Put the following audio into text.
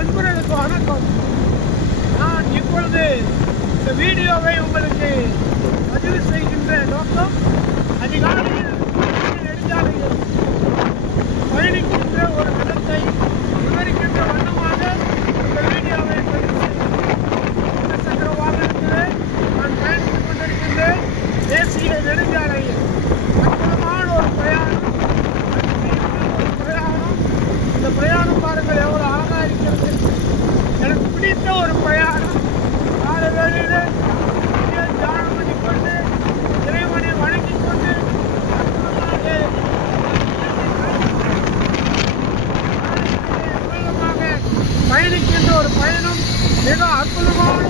நண்பர்களுக்கு வணக்கம். நான் இப்பொழுது இந்த வீடியோவை உங்களுக்கு பதிவு செய்கின்ற நோக்கம், அதிகாலையில் நெடுஞ்சாலையில் பயணிக்கின்ற ஒரு விதத்தை விவரிக்கின்ற வண்ணமாக இந்த வீடியோவை பதிவு செய்கிறேன். இருசக்கர வாகனத்திலே நான் பயணித்துக் கொண்டிருக்கின்றேன். தேசிய நெடுஞ்சாலையில் அற்புதமான ஒரு பிரயாணம், இந்த பிரயாணம் பாருங்கள் எவ்வளவு அழகா இருக்கிறது. எனக்கு பிடித்த ஒரு பிரயாணம். கால வேளையிலே தியானம் பண்ணிக்கொண்டு இறைவனை வணங்கிக் கொண்டு பயணிக்கின்ற ஒரு பயணம் மிக அற்புதமான